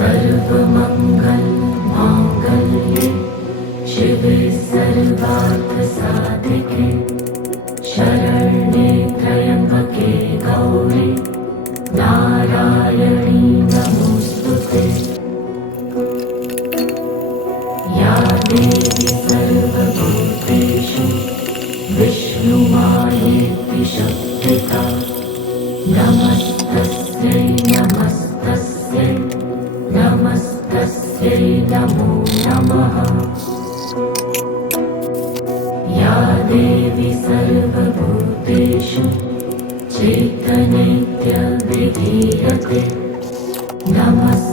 सर्वमङ्गलमाङ्गल्ये शिवे सर्वार्थसाधिके शरण्ये त्र्यम्बके गौरी नारायणी नमोस्तुते। या देवी सर्वभूतेषु विष्णुमायेति शक्तिता नमस्तस्यै नमस्तस्यै नमस्तस्यै नमो नमः। या देवी सर्वभूतेषु चैतन्येत्य विधीयते नमस्तस्यै